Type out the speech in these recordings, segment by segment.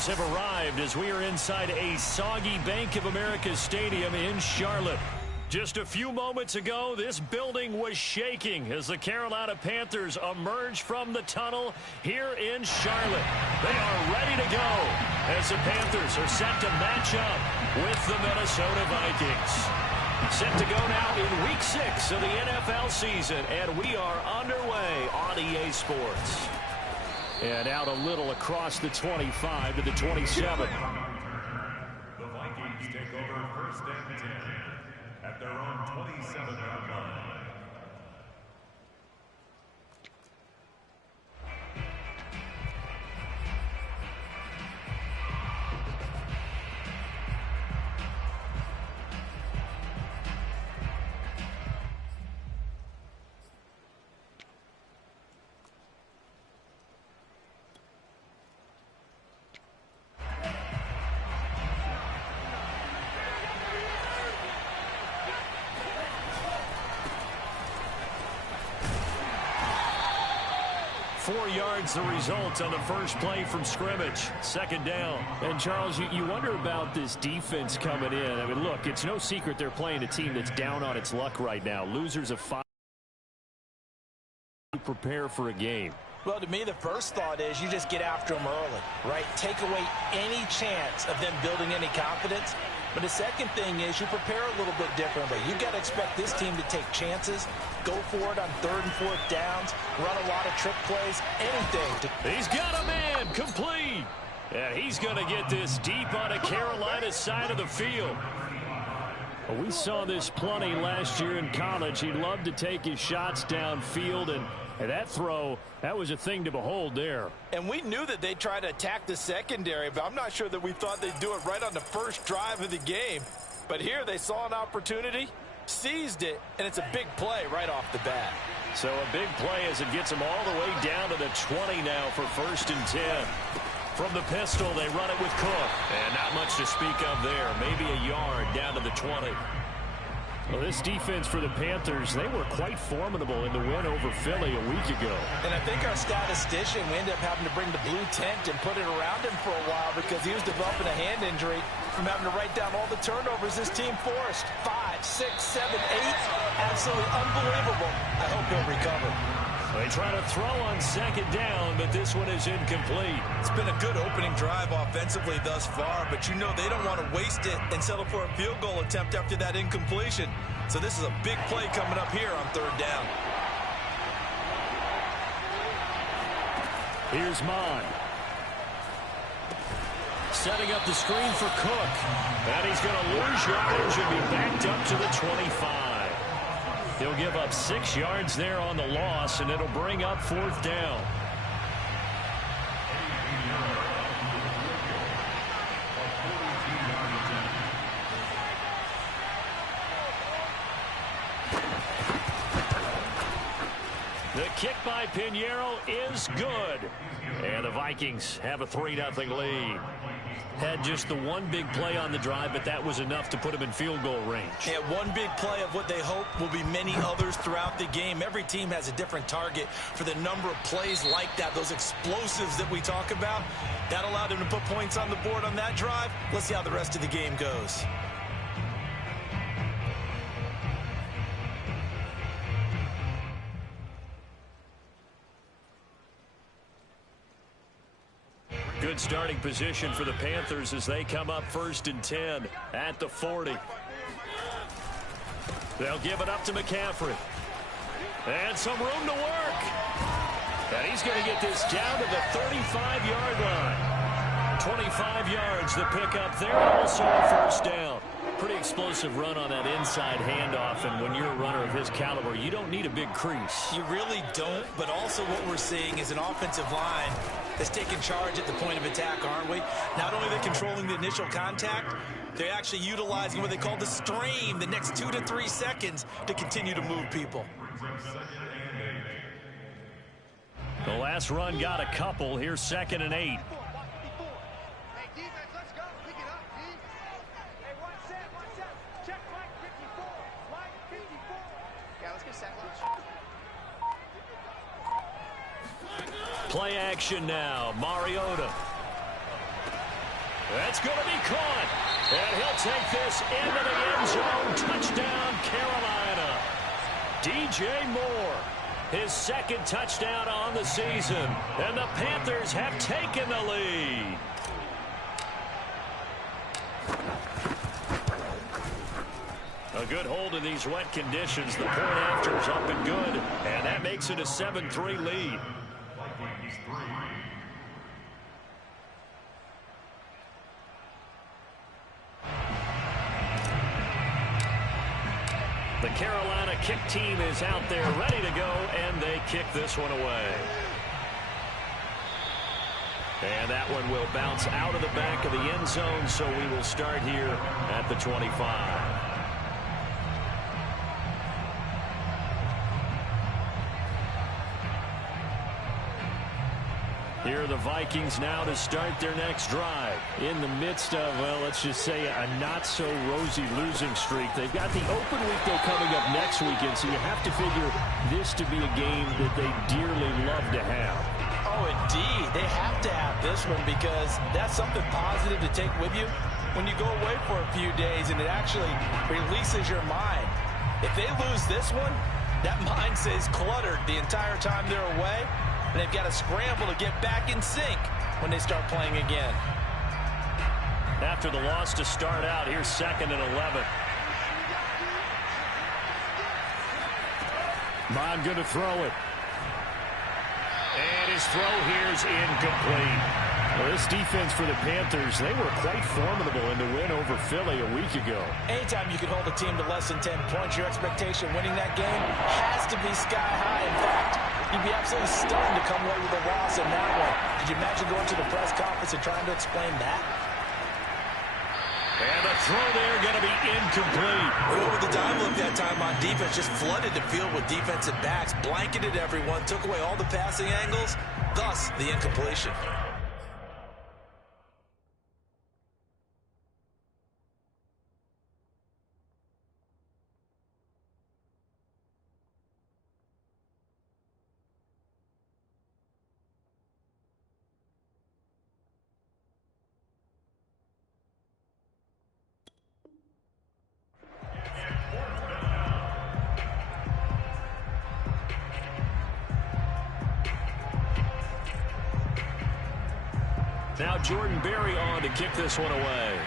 fans have arrived as we are inside a soggy Bank of America Stadium in Charlotte. Just a few moments ago, this building was shaking as the Carolina Panthers emerged from the tunnel here in Charlotte. They are ready to go as the Panthers are set to match up with the Minnesota Vikings. Set to go now in Week 6 of the NFL season, and we are underway on EA Sports. And out a little across the 25 to the 27. The Vikings take over first and 10 at their own 27-yard line. Yards the result on the first play from scrimmage. Second down. And Charles, you wonder about this defense coming in. I mean, look, it's no secret they're playing a team that's down on its luck right now. Losers of 5 to prepare for a game. Well, to me, the first thought is you just get after them early, right? Take away any chance of them building any confidence. But the second thing is you prepare a little bit differently. You've got to expect this team to take chances, go for it on 3rd and 4th downs, run a lot of trick plays, anything. He's got a man complete. And he's going to get this deep on a Carolina side of the field. Well, we saw this plenty last year in college. He loved to take his shots downfield, and that throw, that was a thing to behold there. And we knew that they'd try to attack the secondary, but I'm not sure that we thought they'd do it right on the first drive of the game. But here they saw an opportunity, seized it, and it's a big play right off the bat. So a big play as it gets them all the way down to the 20 now for 1st and 10. From the pistol, they run it with Cook. And not much to speak of there. Maybe a yard down to the 20. Well, this defense for the Panthers, they were quite formidable in the win over Philly a week ago. And I think our statistician, we ended up having to bring the blue tent and put it around him for a while because he was developing a hand injury from having to write down all the turnovers this team forced. 5, 6, 7, 8. Absolutely unbelievable. I hope he'll recover. They try to throw on 2nd down, but this one is incomplete. It's been a good opening drive offensively thus far, but you know they don't want to waste it and settle for a field goal attempt after that incompletion. So this is a big play coming up here on 3rd down. Here's Mon. Setting up the screen for Cook. And he's going to lose yardage and be backed up to the 25. They'll give up 6 yards there on the loss, and it'll bring up 4th down. The kick by Pinheiro is good. And the Vikings have a 3-0 lead. Had just the one big play on the drive, but that was enough to put him in field goal range. Yeah, one big play of what they hope will be many others throughout the game. Every team has a different target for the number of plays like that, those explosives that we talk about. That allowed them to put points on the board on that drive. Let's see how the rest of the game goes. Good starting position for the Panthers as they come up 1st and 10 at the 40. They'll give it up to McCaffrey. And some room to work. And he's going to get this down to the 35-yard line. 25 yards to pick up there. Also a 1st down. Pretty explosive run on that inside handoff, and when you're a runner of his caliber, you don't need a big crease. You really don't, but also what we're seeing is an offensive line that's taking charge at the point of attack, aren't we? Not only are they controlling the initial contact, they're actually utilizing what they call the stream, the next 2 to 3 seconds to continue to move people. The last run got a couple. Here's 2nd and 8. Play action now. Mariota. That's going to be caught. And he'll take this into the end zone. Touchdown, Carolina. DJ Moore, his second touchdown on the season. And the Panthers have taken the lead. A good hold in these wet conditions. The point after is up and good. And that makes it a 7-3 lead. Vikings 3. The Carolina kick team is out there ready to go, and they kick this one away. And that one will bounce out of the back of the end zone, so we will start here at the 25. Here are the Vikings now to start their next drive. In the midst of, well, let's just say a not-so-rosy losing streak. They've got the open week, though, coming up next weekend, so you have to figure this to be a game that they dearly love to have. Oh, indeed. They have to have this one because that's something positive to take with you when you go away for a few days, and it actually releases your mind. If they lose this one, that mind stays cluttered the entire time they're away. And they've got to scramble to get back in sync when they start playing again. After the loss to start out, here's 2nd and 11. Bond going to throw it. And his throw here is incomplete. Well, this defense for the Panthers, they were quite formidable in the win over Philly a week ago. Anytime you can hold a team to less than 10 points, your expectation winning that game has to be sky high. In fact, you'd be absolutely stunned to come away with a loss in that one. Could you imagine going to the press conference and trying to explain that? And the throw there going to be incomplete. Over the time look that time on defense, just flooded the field with defensive backs, blanketed everyone, took away all the passing angles, thus the incompletion. Now Jordan Berry on to kick this one away.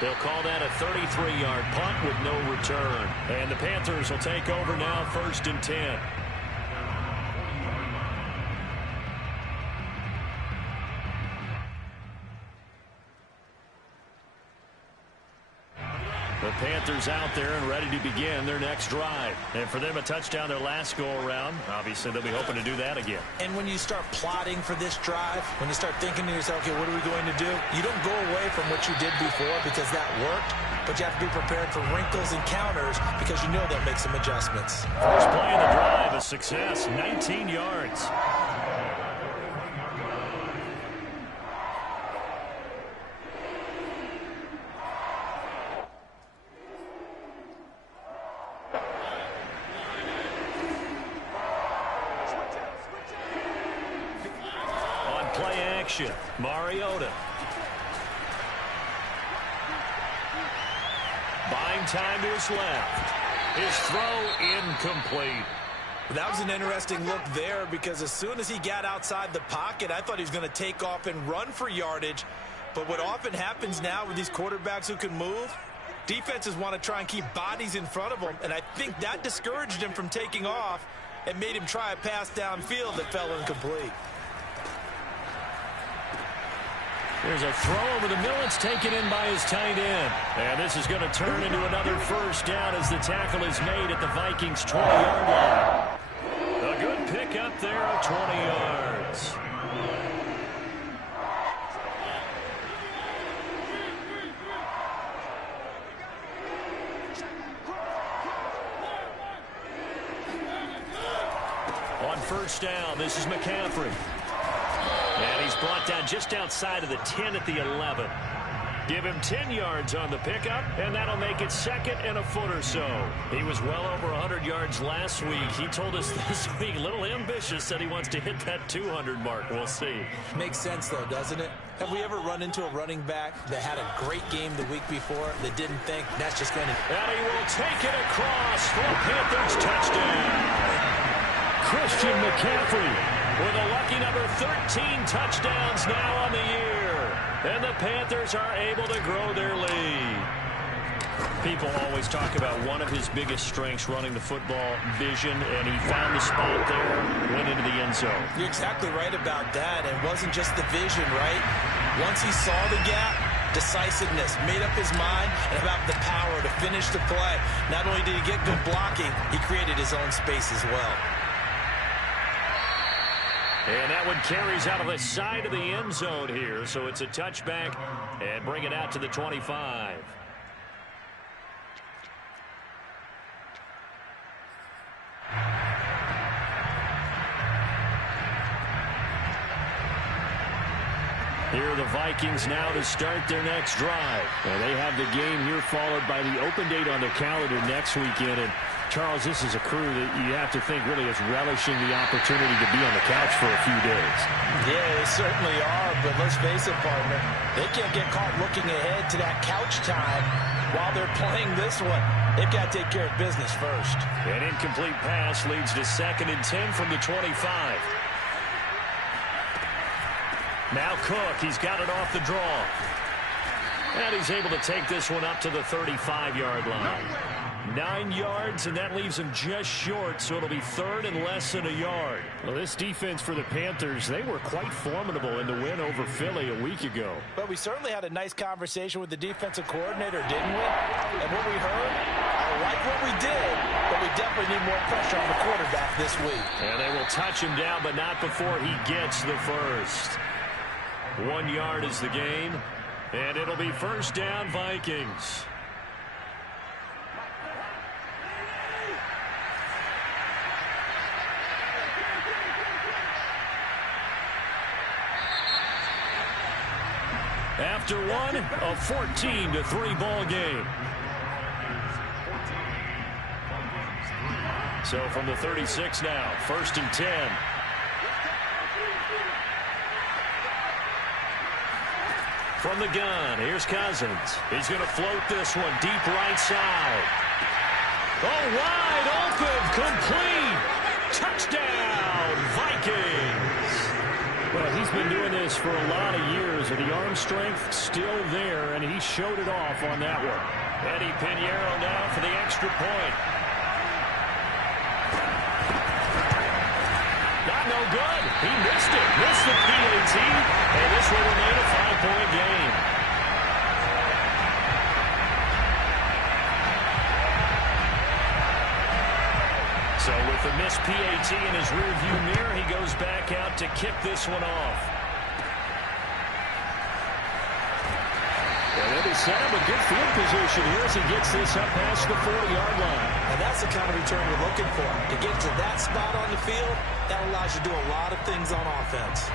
They'll call that a 33-yard punt with no return. And the Panthers will take over now, 1st and 10. The Panthers out there and ready to begin their next drive. And for them, a touchdown their last go-around. Obviously, they'll be hoping to do that again. And when you start plotting for this drive, when you start thinking to yourself, okay, what are we going to do? You don't go away from what you did before because that worked, but you have to be prepared for wrinkles and counters because you know they'll make some adjustments. First play of the drive, a success, 19 yards. Mariota. Buying time to his left. His throw incomplete. That was an interesting look there because as soon as he got outside the pocket, I thought he was going to take off and run for yardage. But what often happens now with these quarterbacks who can move, defenses want to try and keep bodies in front of them, and I think that discouraged him from taking off and made him try a pass downfield that fell incomplete. There's a throw over the middle. It's taken in by his tight end. And this is going to turn into another first down as the tackle is made at the Vikings' 20-yard line. A good pickup there of 20 yards. On first down, this is McCaffrey. And he's brought down just outside of the 10 at the 11. Give him 10 yards on the pickup, and that'll make it second and a foot or so. He was well over 100 yards last week. He told us this week, a little ambitious, said he wants to hit that 200 mark. We'll see. Makes sense, though, doesn't it? Have we ever run into a running back that had a great game the week before that didn't think that's just going to... And he will take it across for a Panthers touchdown. Christian McCaffrey with a lucky number 13 touchdowns now on the year. And the Panthers are able to grow their lead. People always talk about one of his biggest strengths, running the football, vision, and he found the spot there, went into the end zone. You're exactly right about that. It wasn't just the vision, right? Once he saw the gap, decisiveness, made up his mind, and about the power to finish the play. Not only did he get good blocking, he created his own space as well. And that one carries out of the side of the end zone here. So it's a touchback and bring it out to the 25. Here are the Vikings now to start their next drive. Well, they have the game here followed by the open date on their calendar next weekend. And Charles, this is a crew that you have to think really is relishing the opportunity to be on the couch for a few days. Yeah, they certainly are, but let's face it, partner, they can't get caught looking ahead to that couch time while they're playing this one. They've got to take care of business first. An incomplete pass leads to 2nd and 10 from the 25. Now Cook, he's got it off the draw. And he's able to take this one up to the 35-yard line. 9 yards, and that leaves him just short, so it'll be 3rd and less than a yard. Well, this defense for the Panthers, they were quite formidable in the win over Philly a week ago. But we certainly had a nice conversation with the defensive coordinator, didn't we? And what we heard, I like what we did, but we definitely need more pressure on the quarterback this week. And they will touch him down, but not before he gets the first. 1 yard is the gain, and it'll be first down, Vikings. After one, a 14-3 ball game. So from the 36 now, 1st and 10. From the gun, here's Cousins. He's going to float this one deep right side. Oh, wide open, complete. Touchdown, Vikings. Well, he's been doing this for a lot of years, and the arm strength still there, and he showed it off on that one. Eddie Pinheiro now for the extra point. Not no good. He missed it. Missed the PAT, and this will remain a 5-point game. So with the missed PAT in his rearview mirror, he goes back out to kick this one off. And they set up a good field position here as he gets this up past the 40-yard line. And that's the kind of return we're looking for. To get to that spot on the field, that allows you to do a lot of things on offense.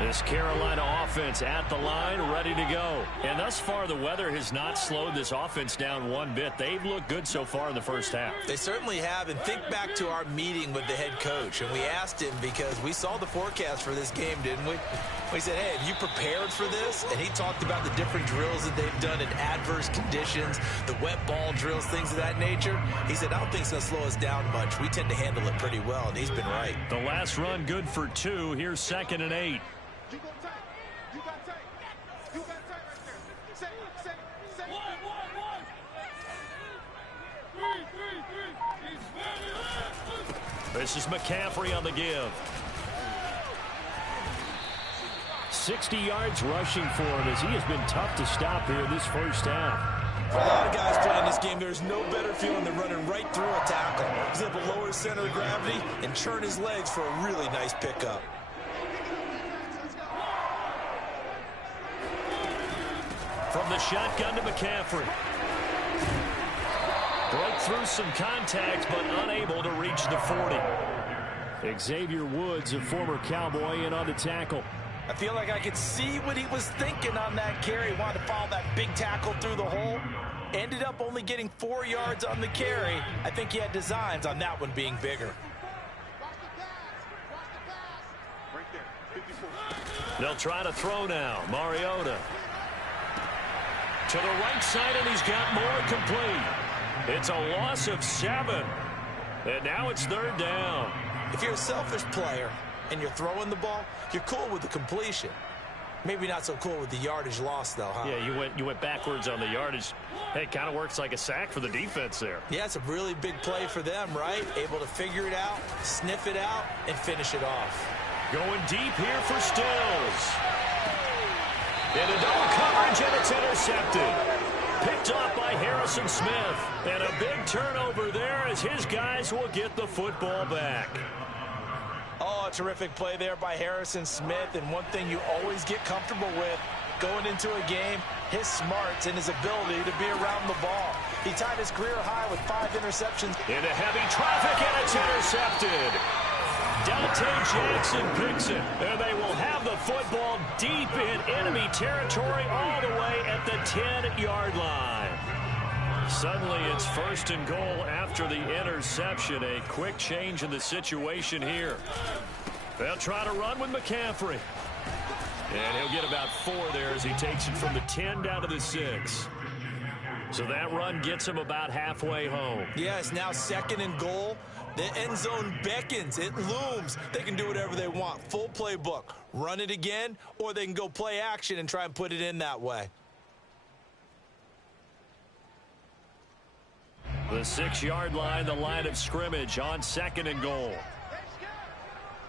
This Carolina offense at the line, ready to go. And thus far, the weather has not slowed this offense down one bit. They've looked good so far in the first half. They certainly have. And think back to our meeting with the head coach. And we asked him because we saw the forecast for this game, didn't we? We said, hey, have you prepared for this? And he talked about the different drills that they've done in adverse conditions, the wet ball drills, things of that nature. He said, I don't think it's going to slow us down much. We tend to handle it pretty well, and he's been right. The last run good for 2. Here's 2nd and 8. You got tight. You got tight. You got tight right there. Say. One. 3. This is McCaffrey on the give. 60 yards rushing for him as he has been tough to stop here in this first half. For a lot of guys playing this game, there's no better feeling than running right through a tackle. He's able to lower his center of gravity and churn his legs for a really nice pickup. From the shotgun to McCaffrey. Broke through some contact, but unable to reach the 40. Xavier Woods, a former Cowboy, in on the tackle. I feel like I could see what he was thinking on that carry. Wanted to follow that big tackle through the hole. Ended up only getting 4 yards on the carry. I think he had designs on that one being bigger. They'll try to throw now. Mariota. To the right side, and he's got more complete. It's a loss of 7. And now it's 3rd down. If you're a selfish player and you're throwing the ball, you're cool with the completion. Maybe not so cool with the yardage loss, though, huh? Yeah, you went backwards on the yardage. Hey, it kind of works like a sack for the defense there. Yeah, it's a really big play for them, right? Able to figure it out, sniff it out, and finish it off. Going deep here for Stills. Into double coverage, and it's intercepted. Picked off by Harrison Smith. And a big turnover there as his guys will get the football back. Oh, a terrific play there by Harrison Smith. And one thing you always get comfortable with going into a game, his smarts and his ability to be around the ball. He tied his career high with 5 interceptions. Into heavy traffic, and it's intercepted. Dante Jackson picks it, and they will have the football deep in enemy territory all the way at the 10-yard line. Suddenly it's 1st and goal after the interception. A quick change in the situation here. They'll try to run with McCaffrey. And he'll get about 4 there as he takes it from the 10 down to the 6. So that run gets him about halfway home. Yeah, it's now 2nd and goal. The end zone beckons. It looms. They can do whatever they want. Full playbook. Run it again, or they can go play action and try and put it in that way. The 6-yard line, the line of scrimmage on 2nd and goal.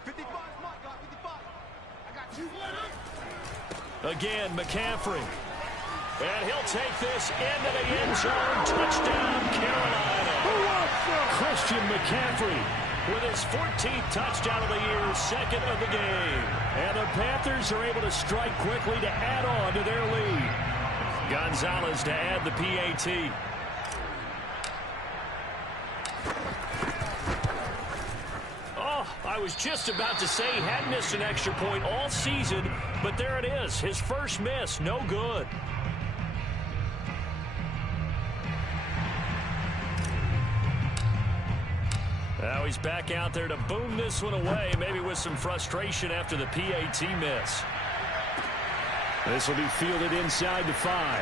55, I got you. Again, McCaffrey. And he'll take this into the end zone. Touchdown, Carolina. Christian McCaffrey with his 14th touchdown of the year, 2nd of the game. And the Panthers are able to strike quickly to add on to their lead. Gonzalez to add the PAT. Oh, I was just about to say he hadn't missed an extra point all season, but there it is. His first miss, no good. Now he's back out there to boom this one away, maybe with some frustration after the PAT miss. This will be fielded inside the 5.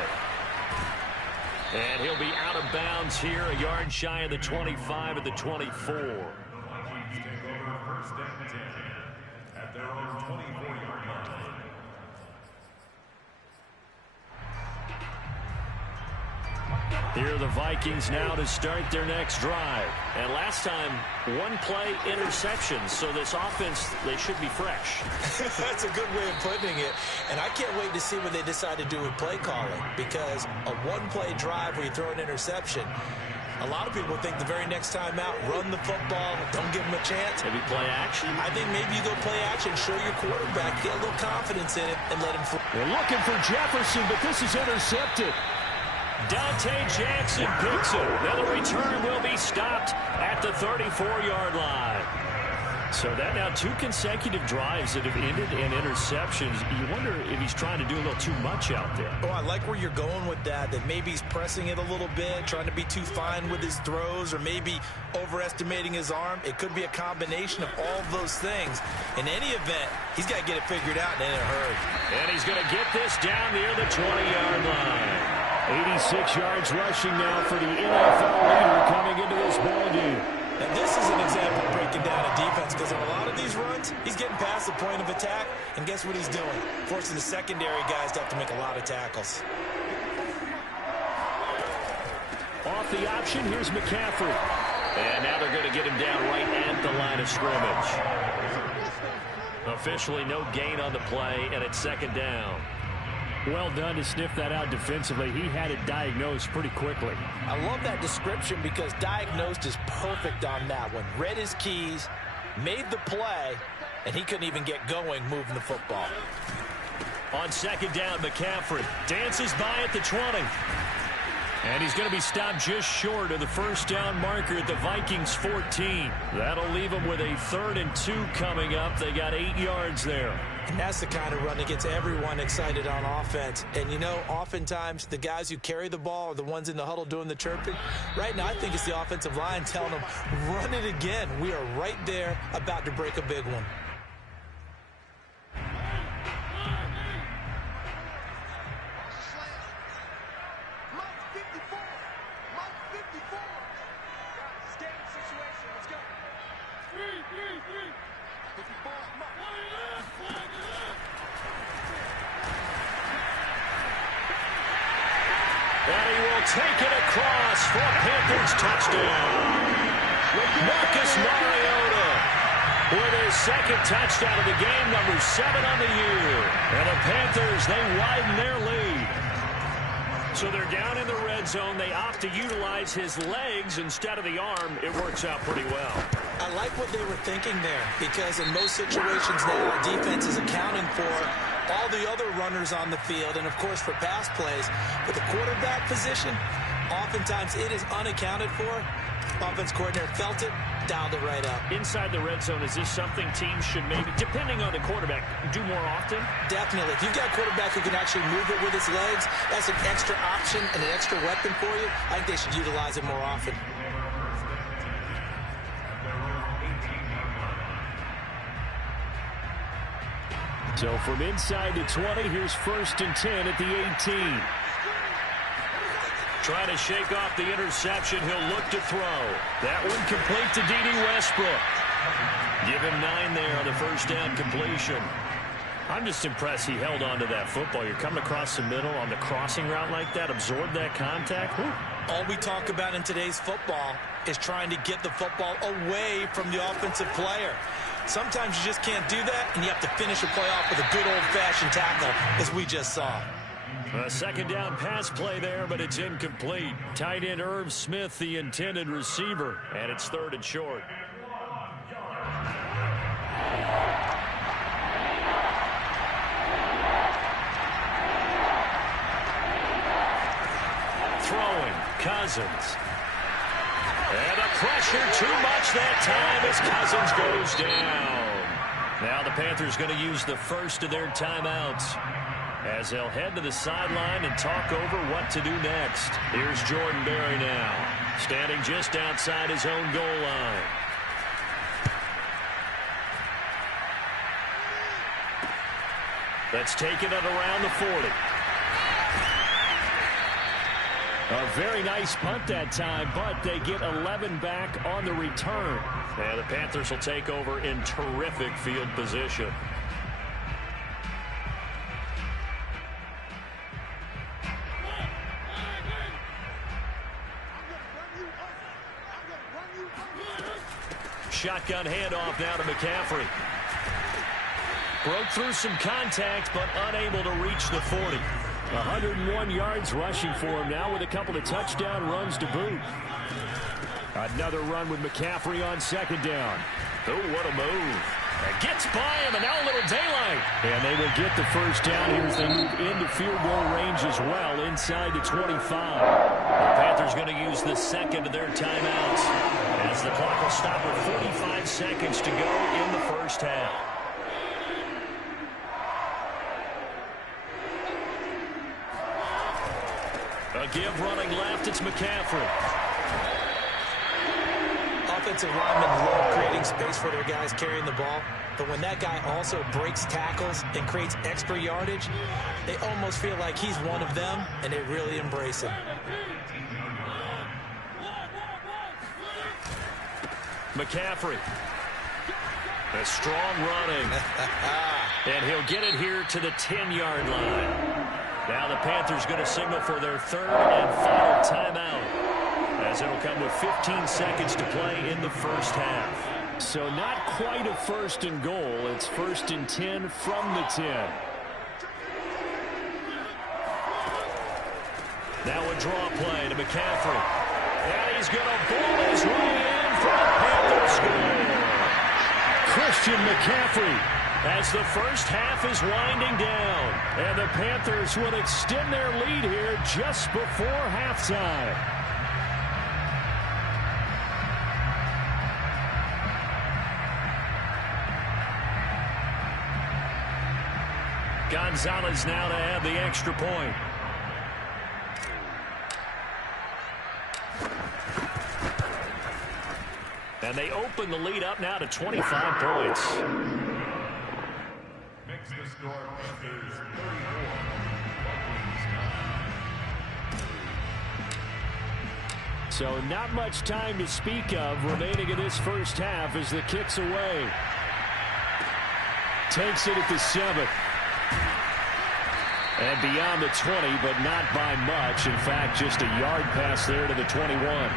And he'll be out of bounds here, a yard shy of the 25 at the 24. Vikings take over 1st and 10 at their own 24-yard line. Here are the Vikings now to start their next drive. And last time, 1-play interception. So this offense, they should be fresh. That's a good way of putting it. And I can't wait to see what they decide to do with play calling. Because a 1-play drive where you throw an interception, a lot of people think the very next time out, run the football, don't give them a chance. Maybe play action? I think maybe you go play action, show your quarterback, get a little confidence in it, and let him fly. They're looking for Jefferson, but this is intercepted. Dante Jackson picks it. Now the return will be stopped at the 34-yard line. So that now 2 consecutive drives that have ended in interceptions. You wonder if he's trying to do a little too much out there. Oh, I like where you're going with that maybe he's pressing it a little bit, trying to be too fine with his throws, or maybe overestimating his arm. It could be a combination of all of those things. In any event, he's got to get it figured out and in a hurry. And he's going to get this down near the 20-yard line. 86 yards rushing now for the NFL leader coming into this ballgame. And this is an example of breaking down a defense, because on a lot of these runs, he's getting past the point of attack, and guess what he's doing? Forcing the secondary guys to have to make a lot of tackles. Off the option, here's McCaffrey. And now they're going to get him down right at the line of scrimmage. Officially no gain on the play, and it's 2nd down. Well done to sniff that out defensively. He had it diagnosed pretty quickly. I love that description because diagnosed is perfect on that one. Read his keys, made the play, and he couldn't even get going moving the football. On 2nd down, McCaffrey dances by at the 20. And he's going to be stopped just short of the first down marker at the Vikings 14. That'll leave them with a 3rd and 2 coming up. They got 8 yards there. And that's the kind of run that gets everyone excited on offense. And, you know, oftentimes the guys who carry the ball are the ones in the huddle doing the chirping. Right now, I think it's the offensive line telling them, run it again. We are right there about to break a big one. Take it across for a Panthers touchdown. Marcus Mariota with his 2nd touchdown of the game, number 7 on the year. And the Panthers, they widen their lead. So they're down in the red zone. They opt to utilize his legs instead of the arm. It works out pretty well. I like what they were thinking there, because in most situations now, our defense is accounting for all the other runners on the field, and of course for pass plays. But the quarterback position, oftentimes it is unaccounted for. Offense coordinator felt it, dialed it right up. Inside the red zone, is this something teams should maybe, depending on the quarterback, do more often? Definitely. If you've got a quarterback who can actually move it with his legs, that's an extra option and an extra weapon for you. I think they should utilize it more often. So from inside the 20, here's 1st and 10 at the 18. Trying to shake off the interception. He'll look to throw. That one complete to D.D. Westbrook. Give him 9 there on the first down completion. I'm just impressed he held on to that football. You're coming across the middle on the crossing route like that, absorb that contact. Whew. All we talk about in today's football is trying to get the football away from the offensive player. Sometimes you just can't do that, and you have to finish a play off with a good old-fashioned tackle, as we just saw. A 2nd down pass play there, but it's incomplete. Tight end Irv Smith, the intended receiver, and it's 3rd and short. Throwing, Cousins. And the pressure too much that time as Cousins goes down. Now the Panthers going to use the first of their timeouts as they'll head to the sideline and talk over what to do next. Here's Jordan Berry now, standing just outside his own goal line. Let's take it at around the 40. A very nice punt that time, but they get 11 back on the return. And the Panthers will take over in terrific field position. Shotgun handoff now to McCaffrey. Broke through some contact, but unable to reach the 40. 101 yards rushing for him now with a couple of touchdown runs to boot. Another run with McCaffrey on 2nd down. Oh, what a move. It gets by him, and now a little daylight. And they will get the first down here as they move into field goal range as well, inside the 25. The Panthers going to use the 2nd of their timeouts as the clock will stop with 45 seconds to go in the first half. A give running left, it's McCaffrey. Offensive linemen love creating space for their guys carrying the ball, but when that guy also breaks tackles and creates extra yardage, they almost feel like he's one of them, and they really embrace him. McCaffrey. A strong running. And he'll get it here to the 10-yard line. Now the Panthers going to signal for their 3rd and final timeout, as it'll come with 15 seconds to play in the first half. So not quite a 1st and goal. It's 1st and 10 from the 10. Now a draw play to McCaffrey. And he's going to ball his way in for a Panther score. Christian McCaffrey. As the first half is winding down, and the Panthers will extend their lead here just before halftime. Gonzalez now to add the extra point. And they open the lead up now to 25 points. Makes the score Panthers 34, Vikings 9. So not much time to speak of remaining in this first half as the kick's away. Takes it at the 7. And beyond the 20, but not by much. In fact, just a yard pass there to the 21.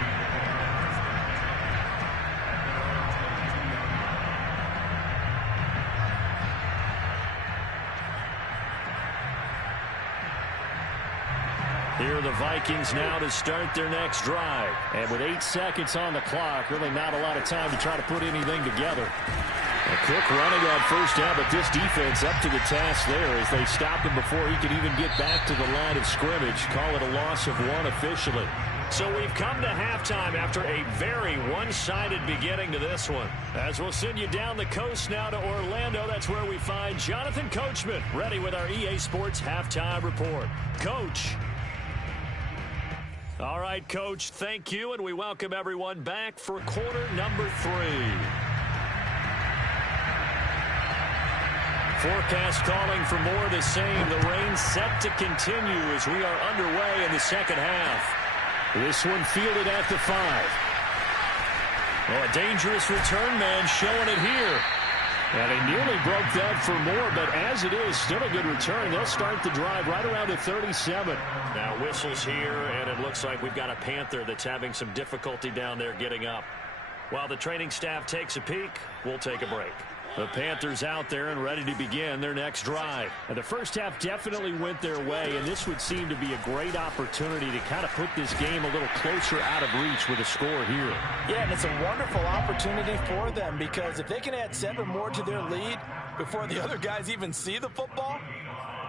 Here are the Vikings now to start their next drive. And with 8 seconds on the clock, really not a lot of time to try to put anything together. A quick running on first down, but this defense up to the task there as they stopped him before he could even get back to the line of scrimmage. Call it a loss of 1 officially. So we've come to halftime after a very one-sided beginning to this one. As we'll send you down the coast now to Orlando, that's where we find Jonathan Coachman ready with our EA Sports Halftime Report. Coach. All right, Coach, thank you, and we welcome everyone back for quarter number 3. Forecast calling for more of the same. The rain set to continue as we are underway in the second half. This one fielded at the 5. Oh, a dangerous return man showing it here. And he nearly broke that for more, but as it is, still a good return. They'll start the drive right around the 37. Now whistles here, and it looks like we've got a Panther that's having some difficulty down there getting up. While the training staff takes a peek, we'll take a break. The Panthers out there and ready to begin their next drive. And the first half definitely went their way, and this would seem to be a great opportunity to kind of put this game a little closer out of reach with a score here. Yeah, and it's a wonderful opportunity for them because if they can add 7 more to their lead before the other guys even see the football,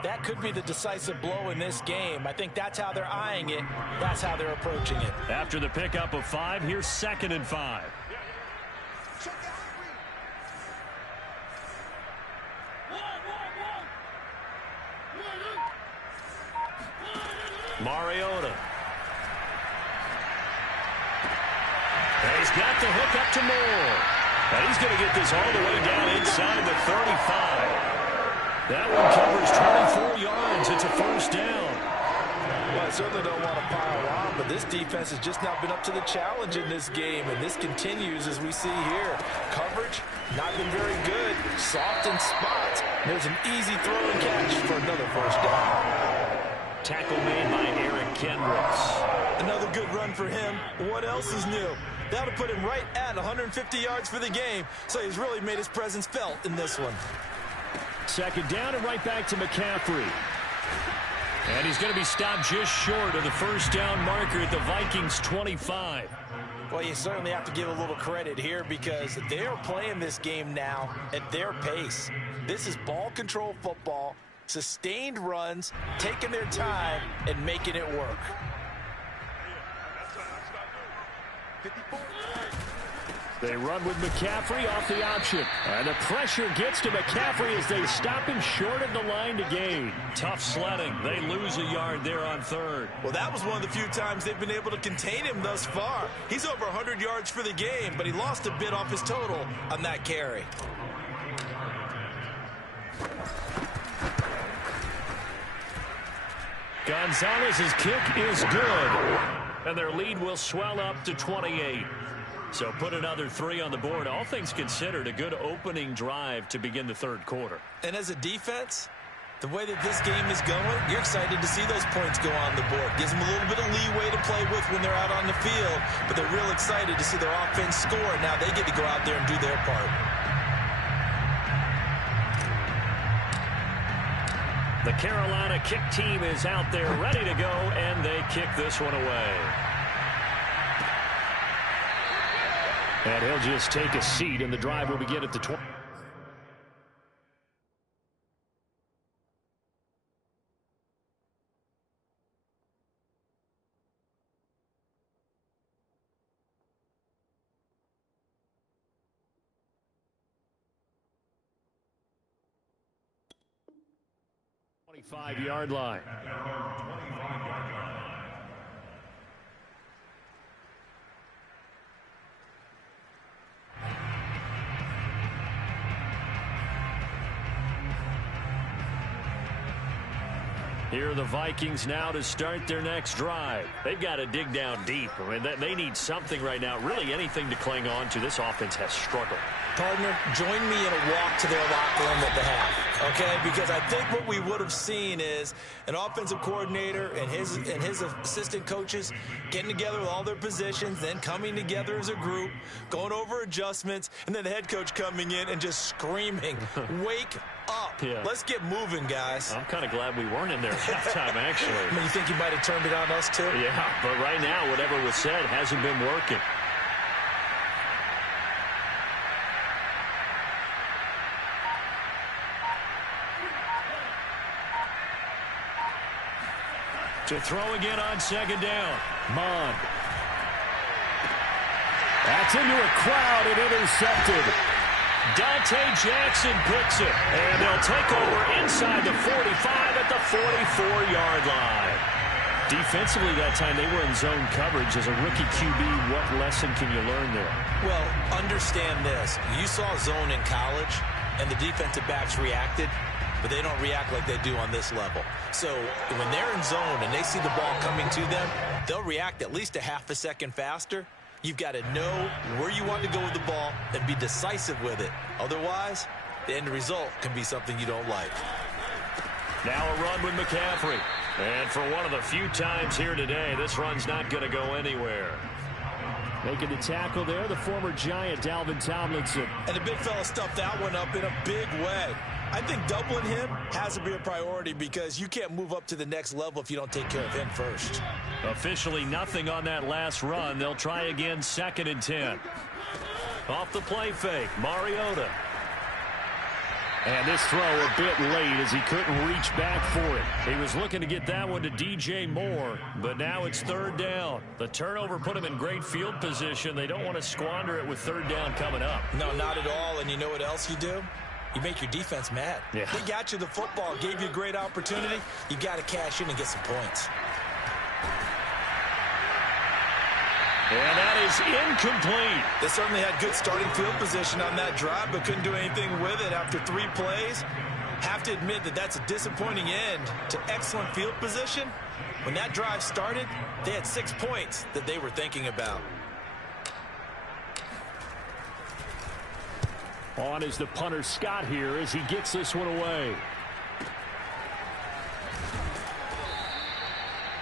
that could be the decisive blow in this game. I think that's how they're eyeing it. That's how they're approaching it. After the pickup of 5, here's 2nd and 5. Mariota. And he's got the hook up to Moore. And he's going to get this all the way down inside the 35. That one covers 24 yards. It's a first down. Well, I certainly don't want to pile on, but this defense has just not been up to the challenge in this game, and this continues as we see here. Coverage, not been very good. Soft in spots. There's an easy throw and catch for another first down. Tackle made by Eric Kendricks. Another good run for him. What else is new? That'll put him right at 150 yards for the game, so he's really made his presence felt in this one. 2nd down and right back to McCaffrey. And he's going to be stopped just short of the first down marker at the Vikings 25. Well, you certainly have to give a little credit here because they are playing this game now at their pace. This is ball control football. Sustained runs, taking their time, and making it work. They run with McCaffrey off the option. And the pressure gets to McCaffrey as they stop him short of the line to gain. Tough sledding. They lose a yard there on 3rd. Well, that was one of the few times they've been able to contain him thus far. He's over 100 yards for the game, but he lost a bit off his total on that carry. Gonzalez's kick is good. And their lead will swell up to 28. So put another 3 on the board. All things considered, a good opening drive to begin the 3rd quarter. And as a defense, the way that this game is going, you're excited to see those points go on the board. Gives them a little bit of leeway to play with when they're out on the field. But they're real excited to see their offense score. Now they get to go out there and do their part. The Carolina kick team is out there ready to go, and they kick this one away. And he'll just take a seat, and the drive will begin at the 20. 25-yard line. Here are the Vikings now to start their next drive. They've got to dig down deep. I mean, they need something right now, really anything to cling on to. This offense has struggled. Partner, join me in a walk to their locker room at the half, okay? Because I think what we would have seen is an offensive coordinator and his assistant coaches getting together with all their positions, then coming together as a group, going over adjustments, and then the head coach coming in and just screaming, wake up. Yeah. Let's get moving, guys. I'm kind of glad we weren't in there at halftime, actually. I mean, you think you might have turned it on us, too? Yeah, but right now, whatever was said hasn't been working. To throw again on second down. Mond. That's into a crowd and intercepted. Dante Jackson picks it. And they'll take over inside the 45 at the 44-yard line. Defensively that time, they were in zone coverage. As a rookie QB, what lesson can you learn there? Well, understand this. You saw zone in college, and the defensive backs reacted, but they don't react like they do on this level. So when they're in zone and they see the ball coming to them, they'll react at least a half a second faster. You've got to know where you want to go with the ball and be decisive with it. Otherwise, the end result can be something you don't like. Now a run with McCaffrey. And for one of the few times here today, this run's not going to go anywhere. Making the tackle there, the former Giant, Dalvin Tomlinson. And the big fella stuffed that one up in a big way. I think doubling him has to be a priority because you can't move up to the next level if you don't take care of him first. Officially nothing on that last run. They'll try again, 2nd and 10. Off the play fake, Mariota. And this throw a bit late as he couldn't reach back for it. He was looking to get that one to DJ Moore, but now it's 3rd down. The turnover put him in great field position. They don't want to squander it with 3rd down coming up. No, not at all. And you know what else you do? You make your defense mad. Yeah. They got you the football, gave you a great opportunity. You got to cash in and get some points. And that is incomplete. They certainly had good starting field position on that drive, but couldn't do anything with it after 3 plays. Have to admit that that's a disappointing end to excellent field position. When that drive started, they had 6 points that they were thinking about. On is the punter Scott here as he gets this one away.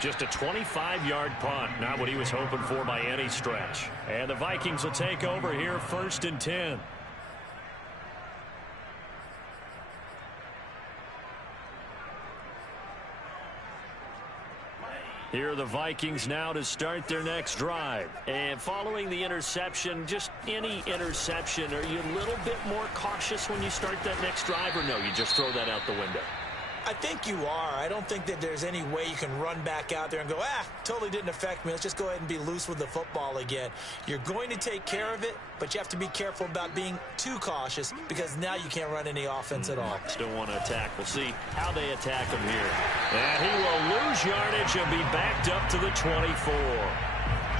Just a 25-yard punt, not what he was hoping for by any stretch. And the Vikings will take over here, 1st and 10. Here are the Vikings now to start their next drive. And following the interception, just any interception, are you a little bit more cautious when you start that next drive, or no, you just throw that out the window? I think you are. I don't think that there's any way you can run back out there and go, totally didn't affect me. Let's just go ahead and be loose with the football again. You're going to take care of it, but you have to be careful about being too cautious because now you can't run any offense at all. Still want to attack. We'll see how they attack him here. And he will lose yardage and be backed up to the 24.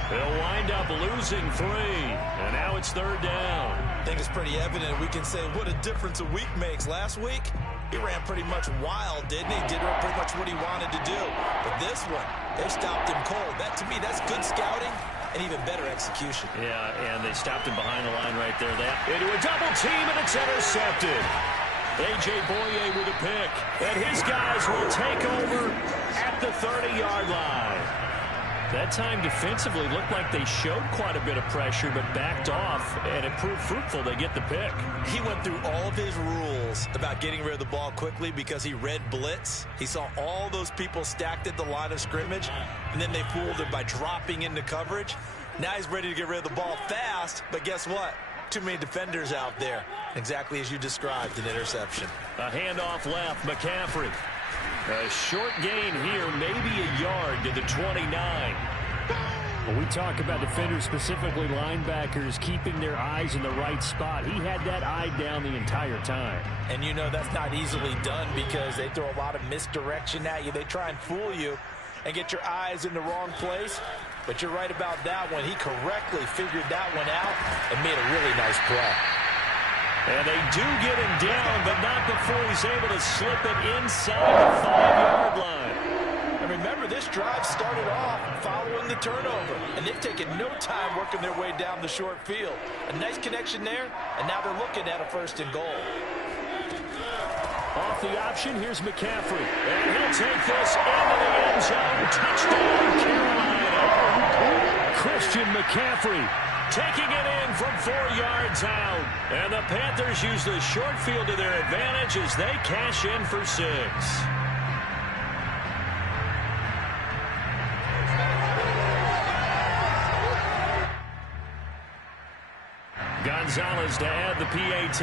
They'll wind up losing 3, and now it's 3rd down. I think it's pretty evident. We can say what a difference a week makes. Last week, he ran pretty much wild, didn't he? Did pretty much what he wanted to do. But this one, they stopped him cold. That, to me, that's good scouting and even better execution. Yeah, and they stopped him behind the line right there. Into a double team, and it's intercepted. A.J. Boye with a pick. And his guys will take over at the 30-yard line. That time defensively looked like they showed quite a bit of pressure but backed off, and it proved fruitful. They get the pick. He went through all of his rules about getting rid of the ball quickly because he read blitz. He saw all those people stacked at the line of scrimmage, and then they fooled him by dropping into coverage. Now he's ready to get rid of the ball fast, but guess what? Too many defenders out there. Exactly as you described, an interception. A handoff left, McCaffrey. A short gain here, maybe a yard to the 29. When we talk about defenders, specifically linebackers, keeping their eyes in the right spot, he had that eye down the entire time. And you know that's not easily done because they throw a lot of misdirection at you. They try and fool you and get your eyes in the wrong place. But you're right about that one. He correctly figured that one out and made a really nice play. And they do get him down, but not before he's able to slip it inside the 5-yard line. And remember, this drive started off following the turnover, and they've taken no time working their way down the short field. A nice connection there, and now they're looking at a 1st and goal. Off the option, here's McCaffrey. And he'll take this into the end zone. Touchdown, Carolina. Christian McCaffrey taking it in from 4 yards out. And the Panthers use the short field to their advantage as they cash in for 6. Gonzalez to add the PAT.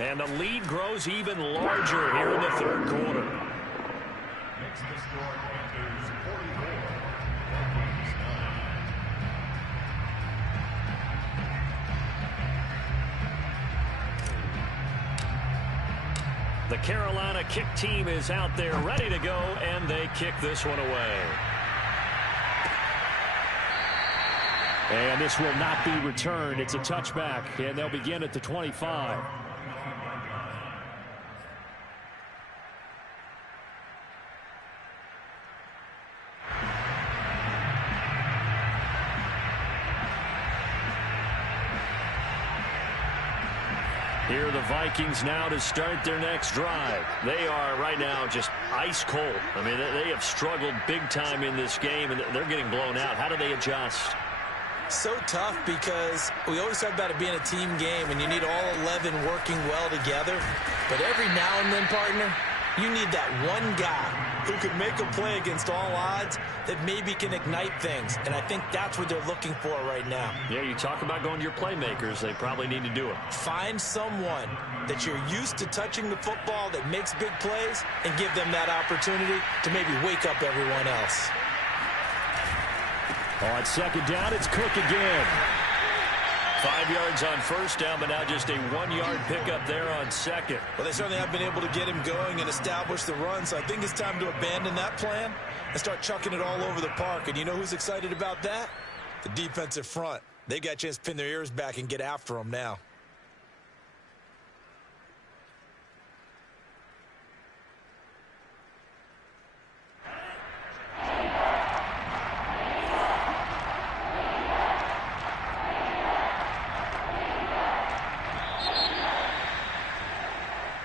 And the lead grows even larger here in the 3rd quarter. Makes the score Panthers 44, Vikings 9. The Carolina kick team is out there ready to go, and they kick this one away. And this will not be returned. It's a touchback, and they'll begin at the 25. Here are the Vikings now to start their next drive. They are right now just ice cold. I mean, they have struggled big time in this game, and they're getting blown out. How do they adjust? So tough because we always talk about it being a team game, and you need all 11 working well together. But every now and then, partner, you need that one guy who can make a play against all odds that maybe can ignite things. And I think that's what they're looking for right now. Yeah, you talk about going to your playmakers. They probably need to do it. Find someone that you're used to touching the football that makes big plays and give them that opportunity to maybe wake up everyone else. On 2nd down, it's Cook again. 5 yards on 1st down, but now just a 1-yard pickup there on 2nd. Well, they certainly have been able to get him going and establish the run, so I think it's time to abandon that plan and start chucking it all over the park. And you know who's excited about that? The defensive front. They got a chance to pin their ears back and get after him now.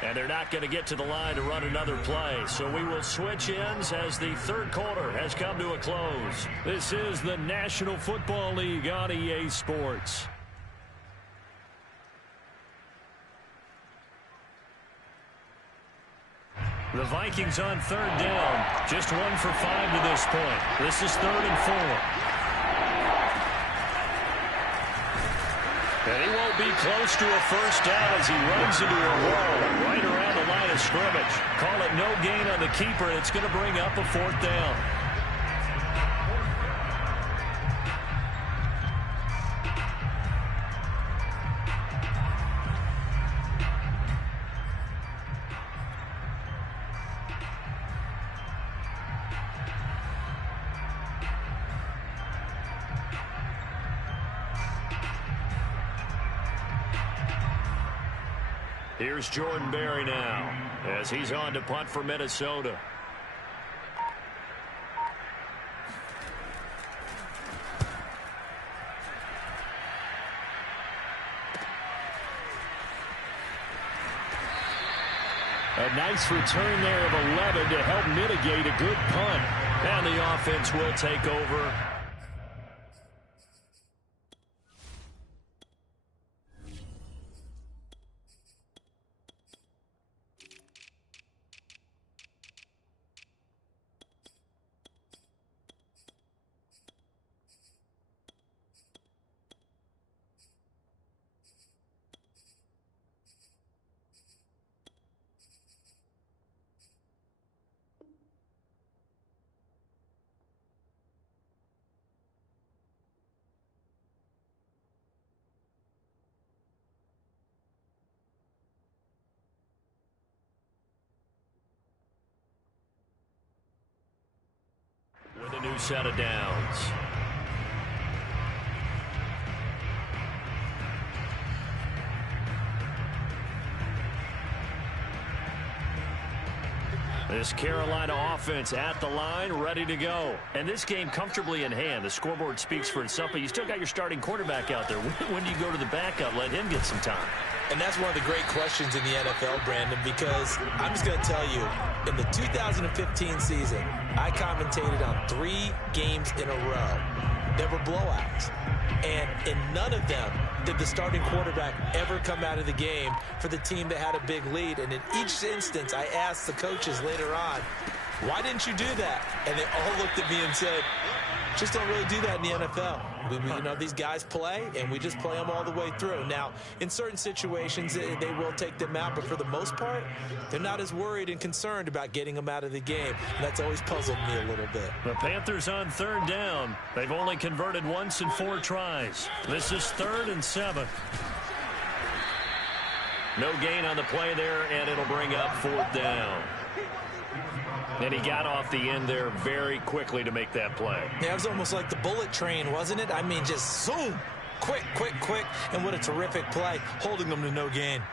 And they're not going to get to the line to run another play. So we will switch ends as the 3rd quarter has come to a close. This is the National Football League on EA Sports. The Vikings on 3rd down. Just 1 for 5 to this point. This is 3rd and 4. And he won't be close to a 1st down as he runs into a wall right around the line of scrimmage. Call it no gain on the keeper, and it's going to bring up a 4th down. Here's Jordan Berry now as he's on to punt for Minnesota. A nice return there of 11 to help mitigate a good punt. And the offense will take over. new set of downs. This Carolina offense at the line, ready to go. And this game comfortably in hand. The scoreboard speaks for itself, but you still got your starting quarterback out there. When do you go to the backup? Let him get some time. And that's one of the great questions in the NFL, Brandon, because I'm just going to tell you, in the 2015 season, I commentated on 3 games in a row. There were blowouts. And in none of them did the starting quarterback ever come out of the game for the team that had a big lead. And in each instance, I asked the coaches later on, why didn't you do that? And they all looked at me and said, just don't really do that in the NFL. You know, these guys play, and we just play them all the way through. Now, in certain situations, they will take them out, but for the most part, they're not as worried and concerned about getting them out of the game. And that's always puzzled me a little bit. The Panthers on 3rd down. They've only converted once in 4 tries. This is 3rd and 7. No gain on the play there, and it'll bring up 4th down. And he got off the end there very quickly to make that play. Yeah, it was almost like the bullet train, wasn't it? I mean, just zoom. Quick, quick, quick. And what a terrific play, holding them to no gain.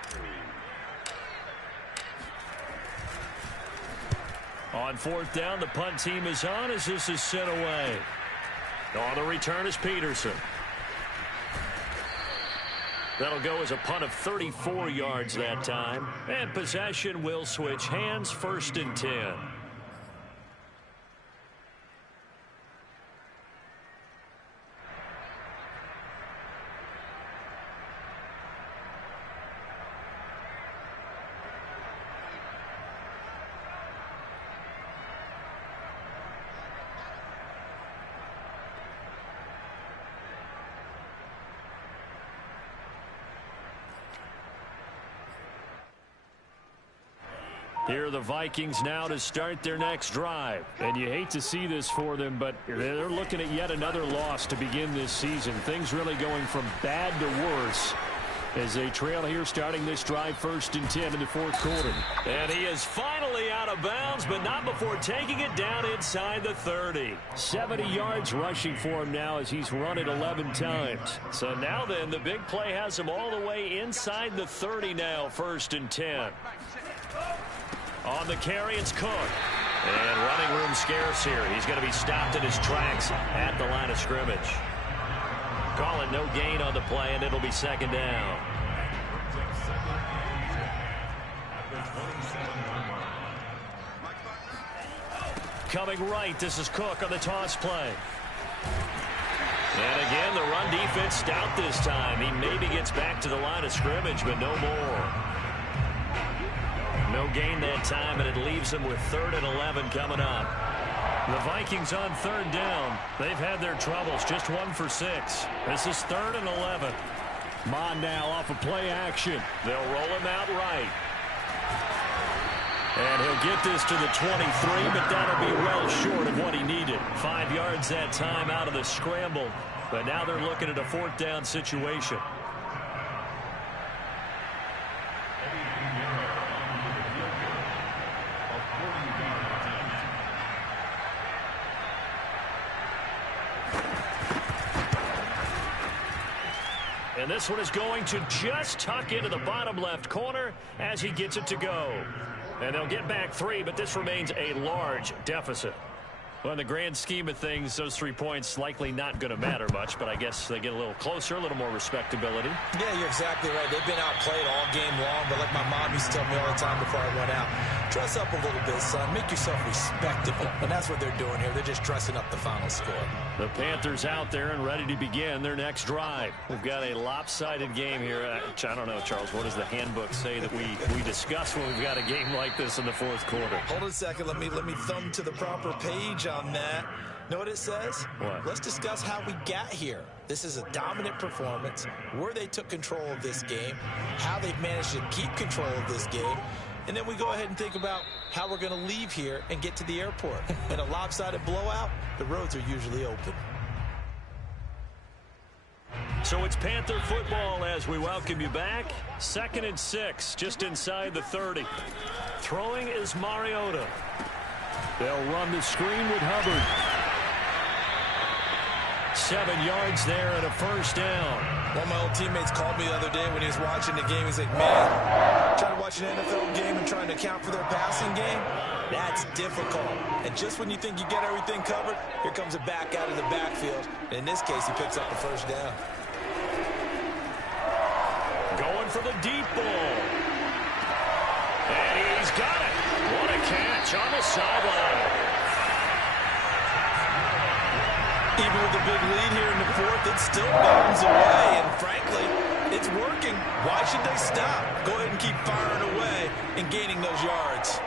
On 4th down, the punt team is on as this is sent away. On the return is Peterson. That'll go as a punt of 34 yards that time. And possession will switch hands, 1st and 10. Here are the Vikings now to start their next drive. And you hate to see this for them, but they're looking at yet another loss to begin this season. Things really going from bad to worse as they trail here starting this drive 1st and 10 in the 4th quarter. And he is finally out of bounds, but not before taking it down inside the 30. 70 yards rushing for him now as he's run it 11 times. So now then, the big play has him all the way inside the 30 now, 1st and 10. On the carry, it's Cook. And running room scarce here. He's going to be stopped in his tracks at the line of scrimmage. Call it no gain on the play, and it'll be 2nd down. Coming right, this is Cook on the toss play. And again, the run defense stout this time. He maybe gets back to the line of scrimmage, but no more. No gain that time, and it leaves them with 3rd and 11 coming up. The Vikings on 3rd down. They've had their troubles, just 1 for 6. This is 3rd and 11. Mon now off of play action. They'll roll him out right. And he'll get this to the 23, but that'll be well short of what he needed. 5 yards that time out of the scramble, but now they're looking at a 4th down situation. And this one is going to just tuck into the bottom left corner as he gets it to go. And they'll get back 3, but this remains a large deficit. Well, in the grand scheme of things, those 3 points likely not going to matter much, but I guess they get a little closer, a little more respectability. Yeah, you're exactly right. They've been outplayed all game long, but like my mom used to tell me all the time before I went out, dress up a little bit, son. Make yourself respectable. And that's what they're doing here. They're just dressing up the final score. The Panthers out there and ready to begin their next drive. We've got a lopsided game here. I don't know, Charles, what does the handbook say that we discuss when we've got a game like this in the 4th quarter? Hold on a second. Let me thumb to the proper page on that. Know what it says? What? Let's discuss how we got here. This is a dominant performance, where they took control of this game, how they've managed to keep control of this game, and then we go ahead and think about how we're going to leave here and get to the airport. In a lopsided blowout, the roads are usually open. So it's Panther football as we welcome you back. 2nd and 6, just inside the 30. Throwing is Mariota. They'll run the screen with Hubbard. 7 yards there and a first down. One of my old teammates called me the other day when he was watching the game. He's like, man, trying to watch an NFL game and trying to account for their passing game, that's difficult. And just when you think you get everything covered, here comes a back out of the backfield. And in this case, he picks up the first down. Going for the deep ball. And he's got it. What a catch on the sideline. Even with a big lead here in the fourth, it still bottoms away. And frankly, it's working. Why should they stop? Go ahead and keep firing away and gaining those yards.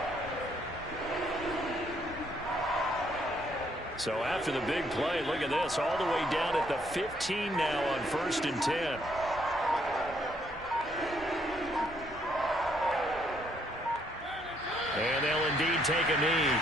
So after the big play, look at this, all the way down at the 15 now on 1st and 10. And they'll indeed take a knee.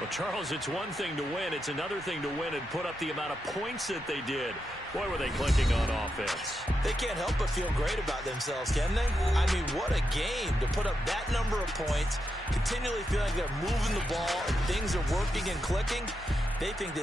Well, Charles, it's one thing to win. It's another thing to win and put up the amount of points that they did. Boy, were they clicking on offense. They can't help but feel great about themselves, can they? I mean, what a game to put up that number of points, continually feeling they're moving the ball and things are working and clicking. They think that